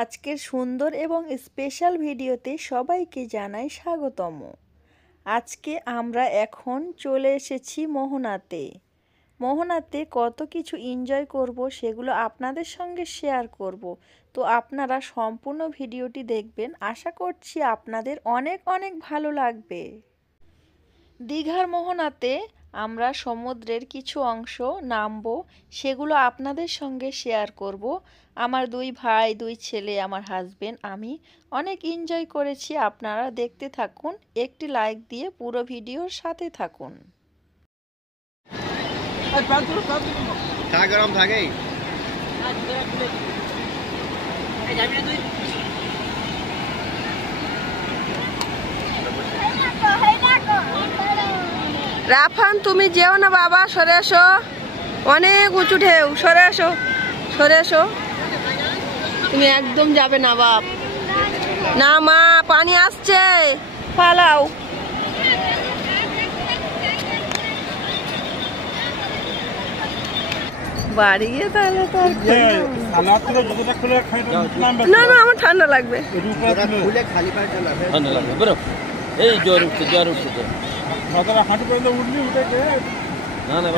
আজকের সুন্দর এবং স্পেশাল ভিডিওতে সবাইকে জানাই স্বাগতম। আজকে আমরা এখন চলে এসেছি মোহনাতে। মোহনাতে কত কিছু এনজয় করব সেগুলো আপনাদের সঙ্গে শেয়ার করব। তো আপনারা সম্পূর্ণ ভিডিওটি দেখবেন, আশা করছি আপনাদের অনেক অনেক ভালো লাগবে। দীঘার মোহনাতে আমরা সমুদ্রের কিছু অংশ নামবো, সেগুলো আপনাদের সঙ্গে শেয়ার করব। আমার দুই ভাই, দুই ছেলে, আমার হাজবেন্ড, আমি অনেক এনজয় করেছি। আপনারা দেখতে থাকুন, একটি লাইক দিয়ে পুরো ভিডিওর সাথে থাকুন। গরম থাকে রাফান, তুমি যেও না বাবা, সরে আসো, অনেক উঁচু ঢেউ, সরে আসো, সরে আসো, তুমি একদম যাবে না বাপ, না মা, পানি আসছে, পালাও। বাড়ি গিয়ে তাহলে তো না না, আমার ঠান্ডা লাগবে। এই জ্বর উঠছে, জ্বর উঠছে তো হাঁটু পর্যন্ত উঠলি, উঠে না না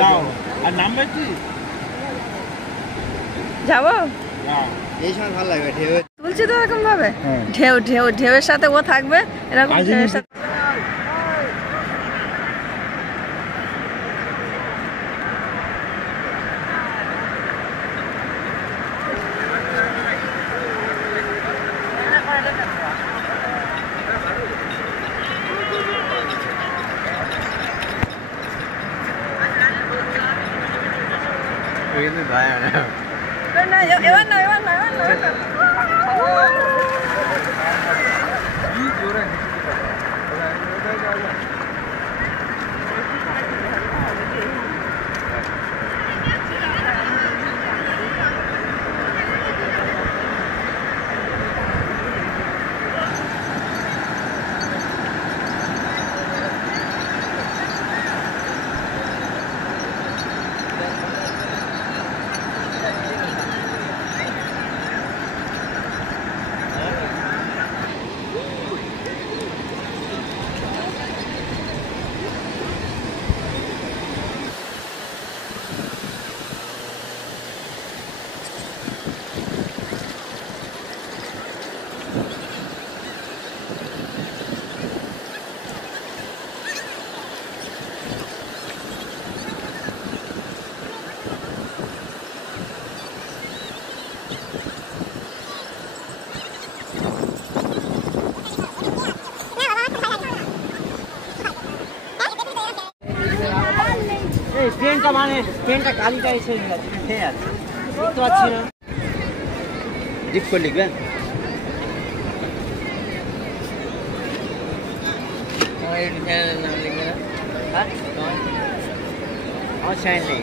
আর নামবে কি যাবো, এই সময় ভালো লাগবে ঢেউ তুলছি তো এরকম ভাবে, ঢেউ ঢেউ ঢেউয়ের সাথে ও থাকবে, এরকম ঢেউয়ের সাথে। ট্রেনটা মানে ট্রেনটা গাড়িটা এসে খেয়ে আছে, দেখতে পাচ্ছি না। জিপ করে লিখবেন নাম লিখবে না, আমার চ্যানেল নেই।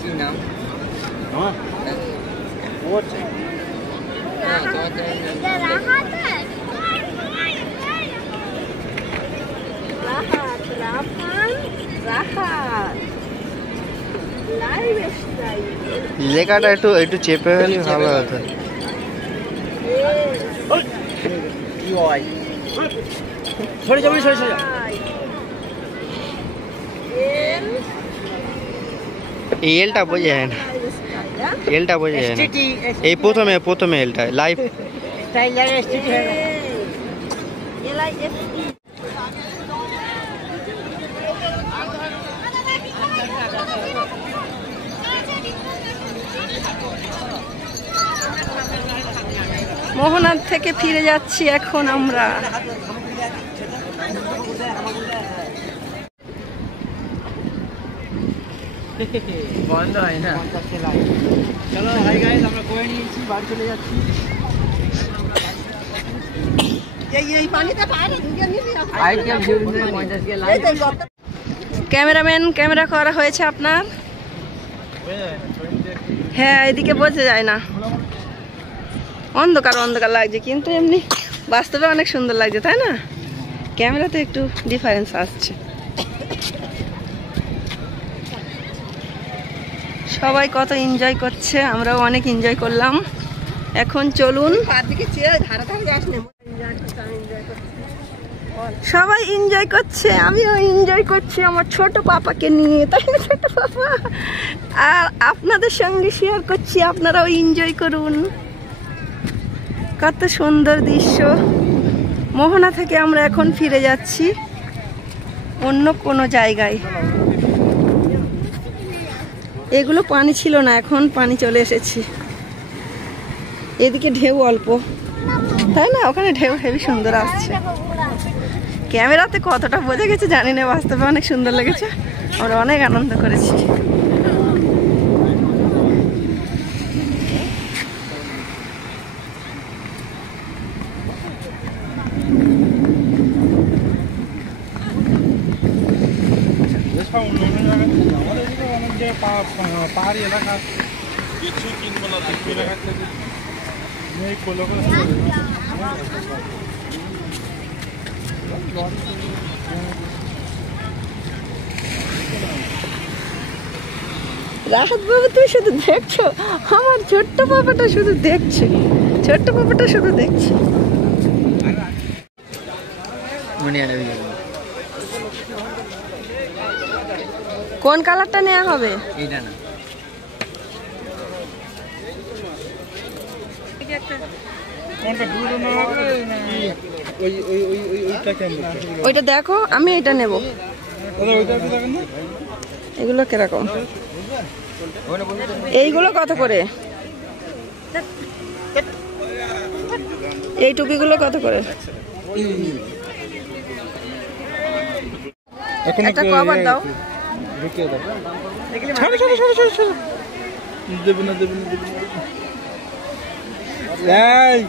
কি নাম তোমার? তোমার লেখাটা একটু একটু চেপে হলে ভালো হতো। সরে যাবে, সরে সরে এই এলটা বোঝা যায় না, এলটা বোঝা যায় না। এই প্রথমে প্রথমে এলটা লাইভ মোহনার থেকে ফিরে যাচ্ছি এখন আমরা। বন্ধ হয় না। চলো হাই গাইস, আমরা করে নিয়েছি, বাড়ি চলে যাচ্ছি। ক্যামেরাম্যান, ক্যামেরা করা হয়েছে আপনার? হ্যাঁ, এদিকে বোঝা যায় না, অন্ধকার অন্ধকার লাগছে, কিন্তু এমনি বাস্তবে অনেক সুন্দর লাগছে, তাই না? ক্যামেরাতে একটু ডিফারেন্স আসছে। সবাই কত এনজয় করছে, আমরাও অনেক এনজয় করলাম। এখন চলুন, সবাই এনজয় করছে, আমিও এনজয় করছি আমার ছোট পাপাকে নিয়ে, তাই না ছোট পাপা? আর আপনাদের সঙ্গে শেয়ার করছি, আপনারাও এনজয় করুন। কত সুন্দর দৃশ্য। মোহনা থেকে আমরা এখন ফিরে যাচ্ছি অন্য কোনো জায়গায়। এগুলো পানি ছিল না, এখন পানি চলে এসেছে। এদিকে ঢেউ অল্প, তাই না? ওখানে ঢেউ হেবি সুন্দর আসছে। ক্যামেরাতে কতটা বোঝা গেছে জানি না, বাস্তবে অনেক সুন্দর লেগেছে, আমরা অনেক আনন্দ করেছি। এসব অন্য অন্য জায়গায় আমাদের এদিকে অনেক জায়গায় পাহাড়ি এলাকা কিছু কিনবো না কিছু এলাকা থেকে মেয়ে কোলো করে রাহাত বাবু, তুই শুধু দেখছো, আমার ছোট্ট পাপাটা শুধু দেখছে, ছোট্ট পাপাটা শুধু দেখছে। কোন কালারটা নেওয়া হবে? এইটা না, কোনটা দুটো না হবে ওইটা কেমন ওইটা দেখো, আমি এটা নেব। দাদা ওইটা একটু দেখেন না। এগুলো কিরকম? এইগুলো কত করে? এই টুপিগুলো কত করে? একটা কভার দাও। ছাড়ো ছাড়ো ছাড়ো ছাড়ো ছাড়ো দেবে না দেবে না দেবে না এই